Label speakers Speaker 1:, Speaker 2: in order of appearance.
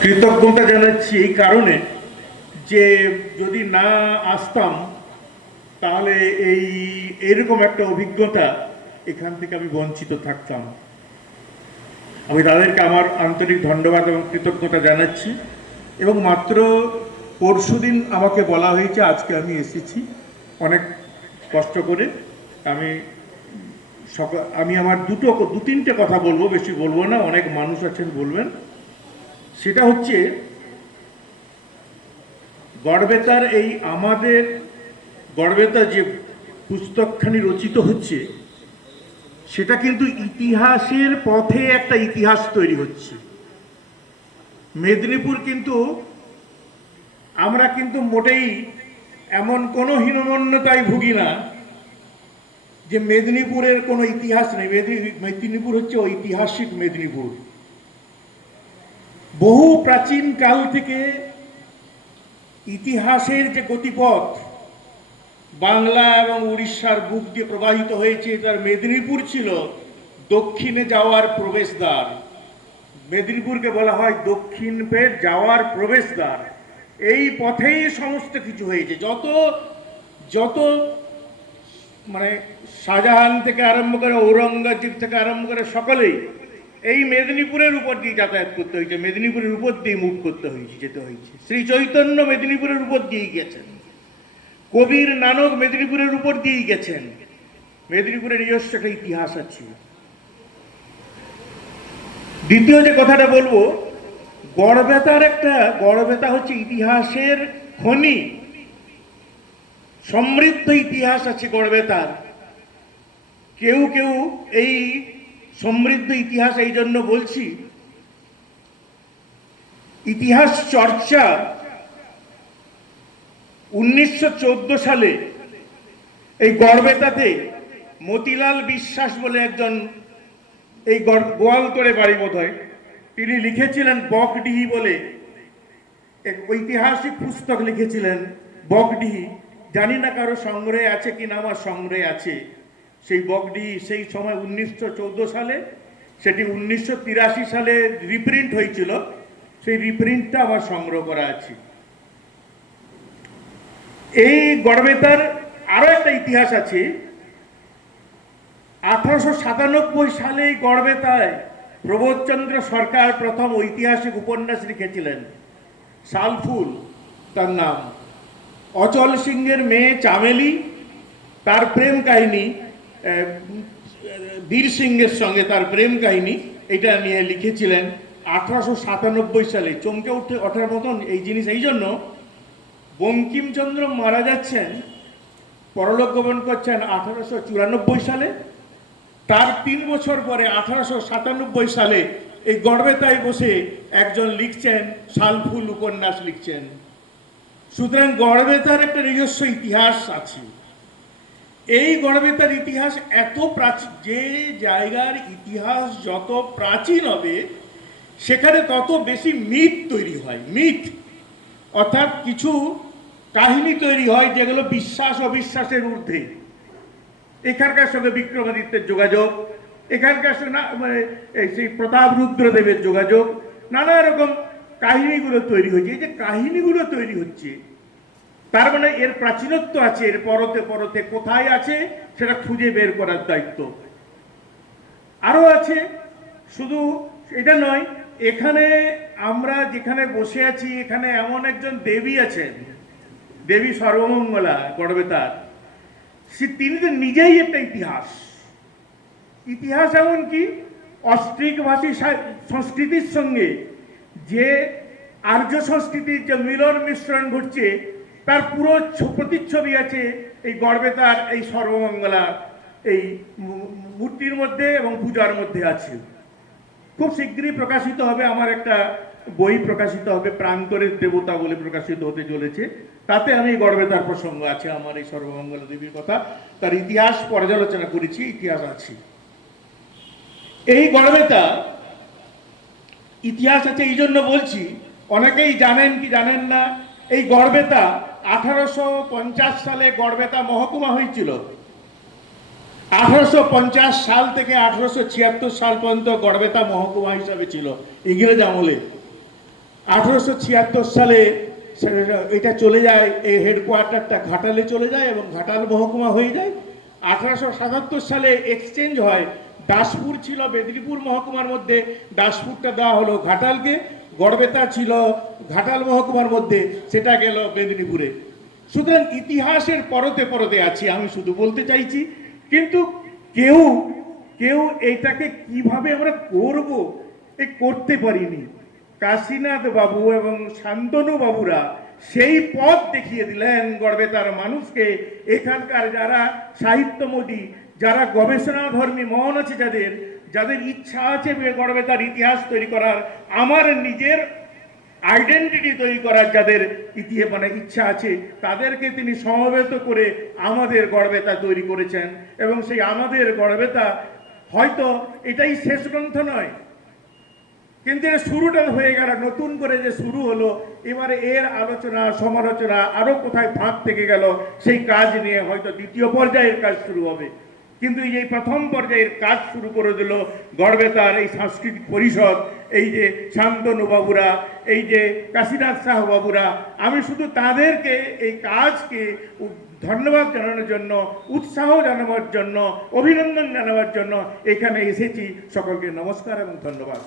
Speaker 1: কৃতজ্ঞতা জানাচ্ছি এই কারণে যে যদি না আসতাম, তাহলে এই এরকম একটা অভিজ্ঞতা এখান থেকে আমি বঞ্চিত থাকতাম। আমি তাদেরকে আমার আন্তরিক ধন্যবাদ এবং কৃতজ্ঞতা জানাচ্ছি। এবং মাত্র পরশুদিন আমাকে বলা হয়েছে, আজকে আমি এসেছি। অনেক কষ্ট করে আমি সকাল আমি আমার দুটো দু তিনটে কথা বলব, বেশি বলব না, অনেক মানুষ আছেন বলবেন। সেটা হচ্ছে গড়বেতার এই আমাদের গড়বেতার যে পুস্তকখানি রচিত হচ্ছে, সেটা কিন্তু ইতিহাসের পথে একটা ইতিহাস তৈরি হচ্ছে। মেদিনীপুর কিন্তু আমরা কিন্তু মোটেই এমন কোনো হীনমন্যতায় ভুগি না যে মেদিনীপুরের কোনো ইতিহাস নেই। মেদিনী মেদিনীপুর হচ্ছে ঐতিহাসিক মেদিনীপুর। বহু প্রাচীন কাল থেকে ইতিহাসের যে গতিপথ, বাংলা এবং উড়িষ্যার বুক দিয়ে প্রবাহিত হয়েছে তার মেদিনীপুর ছিল দক্ষিণে যাওয়ার প্রবেশদ্বার। মেদিনীপুরকে বলা হয় দক্ষিণ পেট যাওয়ার প্রবেশদ্বার। এই পথেই সমস্ত কিছু হয়েছে। যত যত মানে শাহজাহান থেকে আরম্ভ করে ঔরঙ্গজেব থেকে আরম্ভ করে সকলেই এই মেদিনীপুরের উপর দিয়ে যাতায়াত করতে হয়েছে, মেদিনীপুরের উপর দিয়ে মুখ করতে হয়েছে, যেতে হয়েছে। শ্রী চৈতন্য মেদিনীপুরের উপর দিয়েই গেছেন। কবির নানক মেদিনীপুরের উপর দিয়েই গেছেন। মেদিনীপুরের নিজস্ব একটা ইতিহাস আছে। দ্বিতীয় যে কথাটা বলব, গড়বেতার একটা, গড়বেতা হচ্ছে ইতিহাসের খনি। সমৃদ্ধ ইতিহাস আছে গড়বেতার। কেউ কেউ এই সমৃদ্ধ ইতিহাস এই জন্য বলছি, ইতিহাস চর্চা উনিশশো চোদ্দ সালে এই গড়বেতাতে মতিলাল বিশ্বাস বলে একজন এই গোয়ালতোড়ে বাড়ি বোধ হয় তিনি লিখেছিলেন বকডিহি বলে এক ঐতিহাসিক পুস্তক লিখেছিলেন বকডিহি। জানি না কারও সংগ্রহে আছে কি না, আমার সংগ্রহে আছে। সেই বকডিহি সেই সময় উনিশশো চৌদ্দ সালে, সেটি উনিশশো তিরাশি সালে রিপ্রিন্ট হয়েছিল। সেই রিপ্রিন্টটা আমার সংগ্রহ করা আছে। এই গড়বেতার আরও একটা ইতিহাস আছে। আঠারোশো সাতানব্বই সালে এই গড়বেতায় প্রবোধচন্দ্র সরকার প্রথম ঐতিহাসিক উপন্যাস লিখেছিলেন। শালফুল তার নাম। অচল সিংহের মেয়ে চামেলি, তার প্রেম কাহিনী বীর সিংহের সঙ্গে তার প্রেম কাহিনী, এটা নিয়ে লিখেছিলেন আঠারোশো সাতানব্বই সালে। চমকে উঠে ওঠার মতন এই জিনিস, এই জন্য বঙ্কিমচন্দ্র মারা যাচ্ছেন, পরলোক গমন করছেন আঠারোশো চুরানব্বই সালে। তার তিন বছর পরে আঠারোশো সাতানব্বই সালে এই গড়বেতায় বসে একজন লিখছেন, শালফুল উপন্যাস লিখছেন। সুতরাং গড়বেতার একটা নিজস্ব ইতিহাস আছে। এই গড়বেতার ইতিহাস এত প্রাচীন যে জায়গার ইতিহাস যত প্রাচীন হবে, সেখানে তত বেশি মিথ তৈরি হয় মিথ অর্থাৎ কিছু কাহিনী তৈরি হয় যেগুলো বিশ্বাস, অবিশ্বাসের ঊর্ধ্বে। এখানকার সঙ্গে বিক্রমাদিত্যের যোগাযোগ, এখানকার সঙ্গে মানে সেই প্রতাপ রুদ্রদেবের যোগাযোগ, নানা রকম কাহিনীগুলো তৈরি হয়েছে। এই যে কাহিনীগুলো তৈরি হচ্ছে তার মানে এর প্রাচীনত্ব আছে, এর পরতে পরতে কোথায় আছে সেটা খুঁজে বের করার দায়িত্ব। আরও আছে, শুধু এটা নয়, এখানে আমরা যেখানে বসে আছি, এখানে এমন একজন দেবী আছেন, দেবী সর্বমঙ্গলা গড়বেতার সে তিনি তো নিজেই একটা ইতিহাস। ইতিহাস এমন কি, অস্ট্রিক ভাষী সংস্কৃতির সঙ্গে যে আর্য সংস্কৃতির যে মিলন মিশ্রণ ঘটছে তার পুরো প্রতিচ্ছবি আছে এই গড়বেতার এই সর্বমঙ্গলা, এই মূর্তির মধ্যে এবং পূজার মধ্যে আছে। খুব শীঘ্রই প্রকাশিত হবে, আমার একটা বই প্রকাশিত হবে, প্রান্তরের দেবতা বলে প্রকাশিত হতে চলেছে। তাতে আমি গর্বেতার প্রসঙ্গ আছে, আমার এই সর্বমঙ্গল দেবীর কথা। তার ইতিহাস পর্যালোচনা করেছি, ইতিহাস আছে। এই গর্বেতা ইতিহাস আছে এই জন্য বলছি, অনেকেই জানেন কি জানেন না, এই গড়বেতা আঠারোশো পঞ্চাশ সালে গড়বেতা মহকুমা হয়েছিল। আঠারোশো পঞ্চাশ সাল থেকে আঠারোশো ছিয়াত্তর সাল পর্যন্ত গড়বেতা মহকুমা হিসাবে ছিল, ইংরেজ আমলে। আঠারোশো ছিয়াত্তর সালে এটা চলে যায়, এই হেডকোয়ার্টারটা ঘাটালে চলে যায় এবং ঘাটাল মহকুমা হয়ে যায়। আঠারোশো সাতাত্তর সালে এক্সচেঞ্জ হয়, দাসপুর ছিল মেদিনীপুর মহকুমার মধ্যে, দাসপুরটা দেওয়া হলো ঘাটালকে। গড়বেতা ছিল ঘাটাল মহকুমার মধ্যে, সেটা গেল মেদিনীপুরে। সুতরাং ইতিহাসের পরতে পরতে আছি, আমি শুধু বলতে চাইছি, কিন্তু কেউ কেউ এইটাকে কীভাবে আমরা করব, এ করতে পারিনি। কাশীনাথ বাবু এবং শান্তনু বাবুরা সেই পথ দেখিয়ে দিলেন গড়বেতার মানুষকে। এখানকার যারা সাহিত্যমোদী, যারা গবেষণাধর্মী মন আছে যাদের যাদের ইচ্ছা আছে গড়বেতার ইতিহাস তৈরি করার, আমার নিজের আইডেন্টিটি তৈরি করার যাদের ইতিহাস মানে ইচ্ছা আছে, তাদেরকে তিনি সমবেত করে আমাদের গড়বেতা তৈরি করেছেন। এবং সেই আমাদের গড়বেতা হয়তো এটাই শেষ গ্রন্থ নয়। কিন্তু এর শুরুটা হয়ে গেল, নতুন করে যে শুরু হলো, এবারে এর আলোচনা, সমালোচনা আরও কোথায় ফাঁক থেকে গেল, সেই কাজ নিয়ে হয়তো দ্বিতীয় পর্যায়ের কাজ শুরু হবে। কিন্তু এই যে প্রথম পর্যায়ের কাজ শুরু করে দিল গড়বেতার এই সাংস্কৃতিক পরিষদ, এই যে শান্তনু বাবুরা এই যে কাশীনাথ শাহ বাবুরা আমি শুধু তাদেরকে এই কাজকে ধন্যবাদ জানানোর জন্য, উৎসাহ জানাবার জন্য, অভিনন্দন জানাবার জন্য এখানে এসেছি। সকলকে নমস্কার এবং ধন্যবাদ।